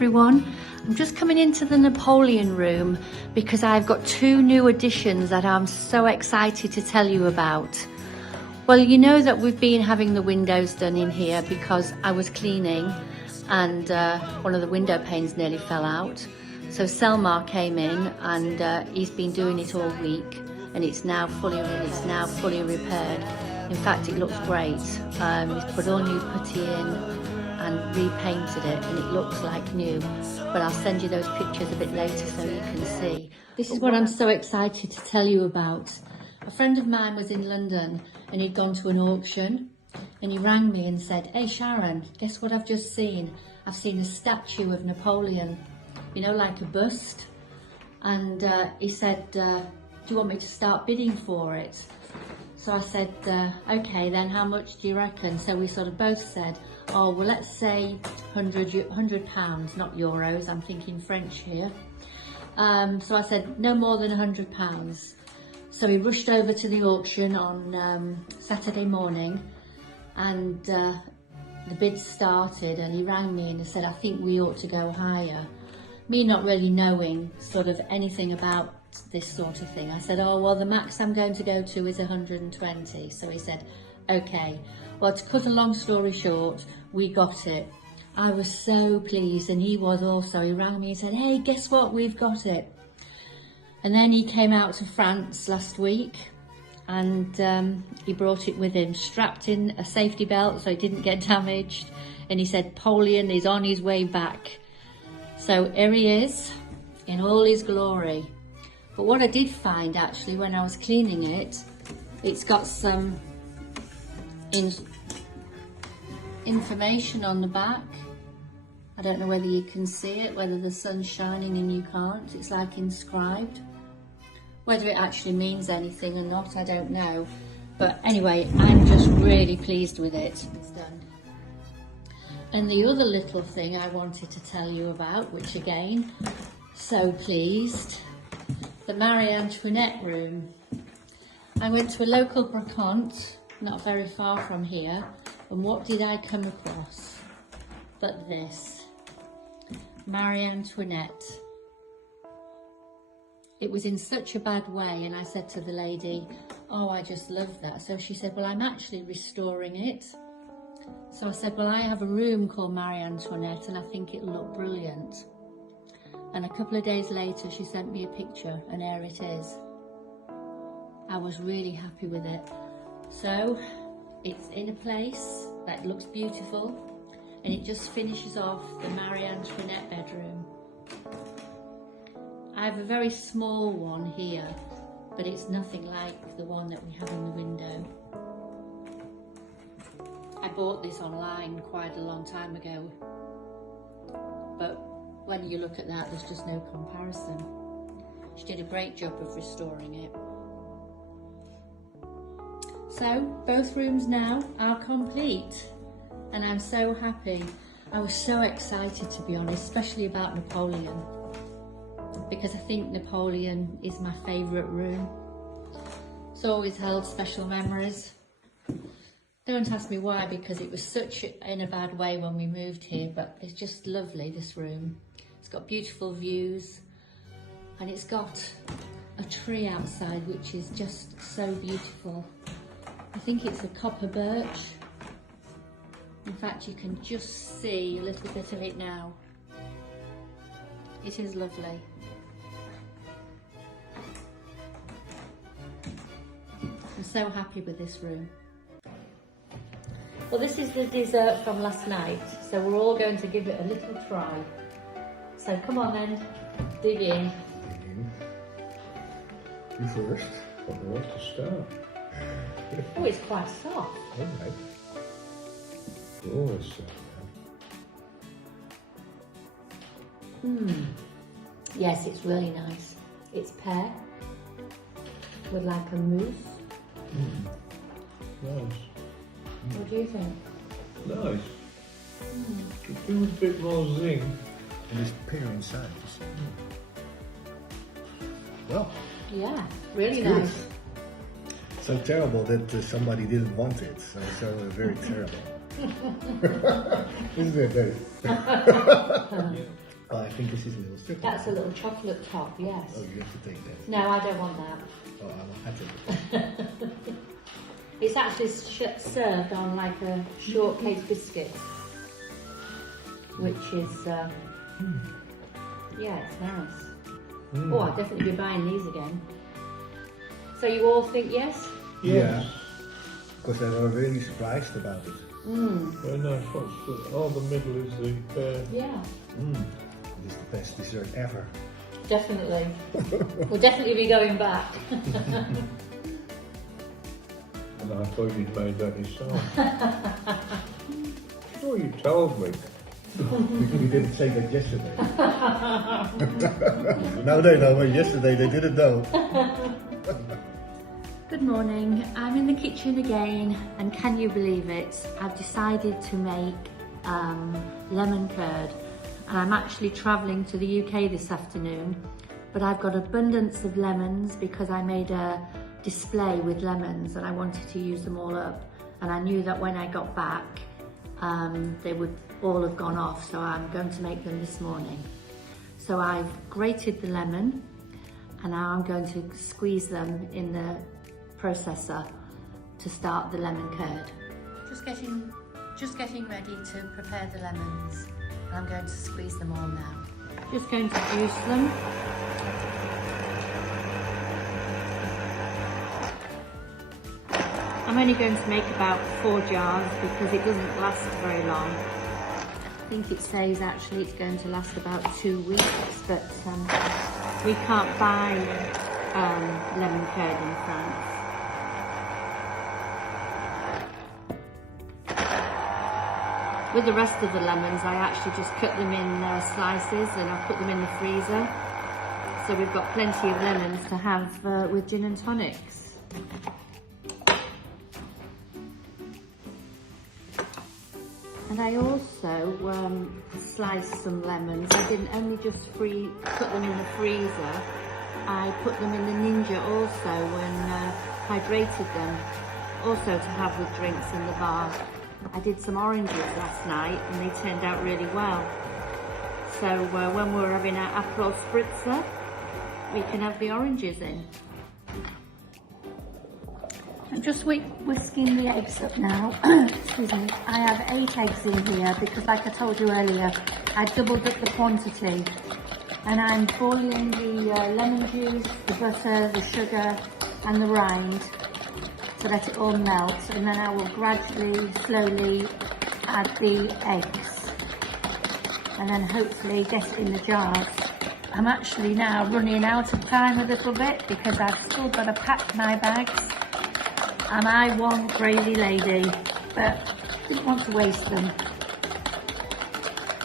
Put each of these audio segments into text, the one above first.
everyone. I'm just coming into the Napoleon room because I've got two new additions that I'm so excited to tell you about. Well, you know that we've been having the windows done in here because I was cleaning and one of the window panes nearly fell out. So Selmar came in and he's been doing it all week, and it's now fully repaired. In fact, it looks great. He's put all new putty in and repainted it, and it looks like new. But I'll send you those pictures a bit later so you can see. This is what I'm so excited to tell you about. A friend of mine was in London and he'd gone to an auction, and he rang me and said, "Hey Sharon, guess what I've just seen? I've seen a statue of Napoleon, you know, like a bust." And he said, "Do you want me to start bidding for it?" So I said, okay, then how much do you reckon? So we sort of both said, oh, well, let's say £100, not euros, I'm thinking French here. So I said, no more than £100. So he rushed over to the auction on Saturday morning, and the bid started, and he rang me and he said, I think we ought to go higher. Me not really knowing sort of anything about this sort of thing, I said, oh, well, the max I'm going to go to is 120. So he said, okay. Well, to cut a long story short, we got it. I was so pleased, and he was also. He rang me and said, hey, guess what, we've got it. And then he came out to France last week, and he brought it with him, strapped in a safety belt so it didn't get damaged, and he said Napoleon is on his way back. So here he is in all his glory. But what I did find, actually, when I was cleaning it, it's got some information on the back. I don't know whether you can see it, whether the sun's shining and you can't. It's like inscribed. Whether it actually means anything or not, I don't know. But anyway, I'm just really pleased with it. It's done. And the other little thing I wanted to tell you about, which again, so pleased, the Marie-Antoinnette room. I went to a local brocante, not very far from here, and what did I come across but this, Marie-Antoinette. It was in such a bad way, and I said to the lady, oh, I just love that. So she said, well, I'm actually restoring it. So I said, well, I have a room called Marie-Antoinette and I think it'll look brilliant. And a couple of days later, she sent me a picture, and there it is. I was really happy with it. So it's in a place that looks beautiful, and it just finishes off the Marie-Antoinette bedroom. I have a very small one here, but it's nothing like the one that we have in the window. I bought this online quite a long time ago, but when you look at that, there's just no comparison. She did a great job of restoring it. So both rooms now are complete, and I'm so happy. I was so excited, to be honest, especially about Napoleon, because I think Napoleon is my favourite room. It's always held special memories. Don't ask me why, because it was such in a bad way when we moved here, but it's just lovely, this room. It's got beautiful views, and it's got a tree outside which is just so beautiful. I think it's a copper birch. In fact, you can just see a little bit of it now. It is lovely. I'm so happy with this room. Well, this is the dessert from last night, so we're all going to give it a little try. So come on then, dig in. You first, but I want to start. Oh, it's quite soft. Alright. Oh, it's Yes, it's really nice. It's pear with like a mousse. Nice. What do you think? Nice. It feels a bit more zing. And there's pear inside. Well, Yeah, really good. nice. So terrible that somebody didn't want it. So very terrible. Isn't it, Dave? Well, I think this is a little strip. That's a little chocolate top, yes. Oh, you have to take that. No, I don't want that. Oh, I take it. It's actually served on like a shortcake biscuit, which is, yeah, it's nice. Oh, I'll definitely be buying these again. So you all think yes? Yeah. Because they were really surprised about it. Very nice. The middle is the pear. Yeah. This is the best dessert ever. Definitely. We'll definitely be going back. And I thought you'd made that yourself. Sure, you told me. We didn't say that yesterday. Now they know, but yesterday they didn't know. Good morning. I'm in the kitchen again, and can you believe it? I've decided to make lemon curd. And I'm actually travelling to the UK this afternoon, but I've got abundance of lemons because I made a display with lemons and I wanted to use them all up. And I knew that when I got back, they would all have gone off, so I'm going to make them this morning. So I've grated the lemon and now I'm going to squeeze them in the processor to start the lemon curd. Just getting ready to prepare the lemons. I'm going to squeeze them all now. Just going to juice them. I'm only going to make about 4 jars because it doesn't last very long. I think it says actually it's going to last about 2 weeks, but we can't buy lemon curd in France. With the rest of the lemons, I actually just cut them in slices and I put them in the freezer. So we've got plenty of lemons to have with gin and tonics. And I also sliced some lemons. I didn't only just put them in the freezer, I put them in the Ninja also and hydrated them, also to have with drinks in the bar. I did some oranges last night and they turned out really well. So when we're having our Aperol Spritzer, we can have the oranges in. I'm just whisking the eggs up now. Excuse me. I have 8 eggs in here because, like I told you earlier, I doubled up the quantity. And I'm boiling the lemon juice, the butter, the sugar and the rind so that it all melts, and then I will gradually, slowly add the eggs and then hopefully get it in the jars. I'm actually now running out of time a little bit because I've still got to pack my bags and I one crazy lady, but didn't want to waste them.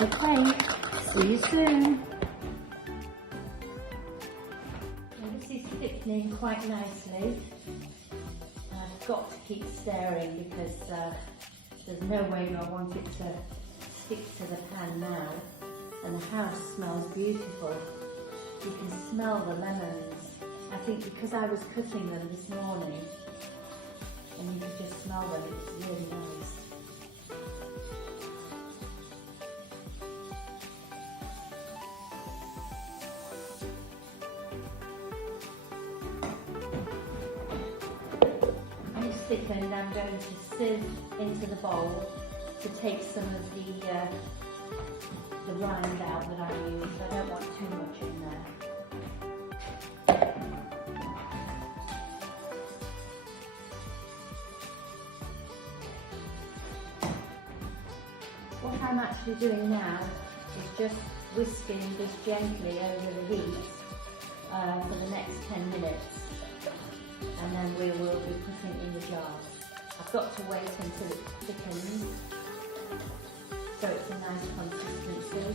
Okay, see you soon. Now this is thickening quite nicely. I've got to keep stirring because there's no way I want it to stick to the pan now. And the house smells beautiful. You can smell the lemons. I think because I was cutting them this morning and you could just smell them, it's really nice. Thickened, I'm going to sieve into the bowl to take some of the rind out that I use. I don't want too much in there. What I'm actually doing now is just whisking this gently over the heat for the next 10 minutes. And then we will be putting in the jars. I've got to wait until it thickens, so it's a nice consistency,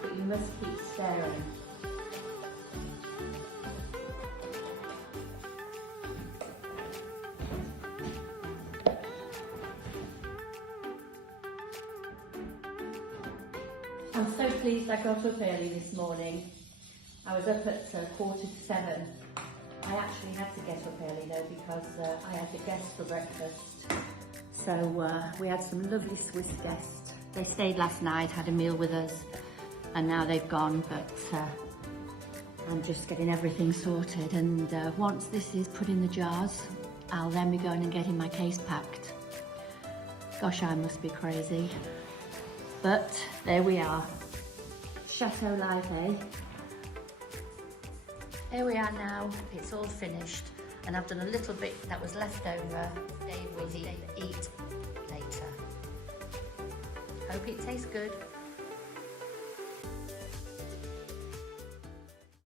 but you must keep stirring. I'm so pleased I got up early this morning. I was up at 7:15. I actually had to get up early though because I had a guest for breakfast. So we had some lovely Swiss guests. They stayed last night, had a meal with us. and now they've gone, but I'm just getting everything sorted, and once this is put in the jars, I'll then be going and getting my case packed. Gosh, I must be crazy. But there we are. Chateau Live, eh? Here we are now, it's all finished, and I've done a little bit that was left over. Dave will eat later. Hope it tastes good.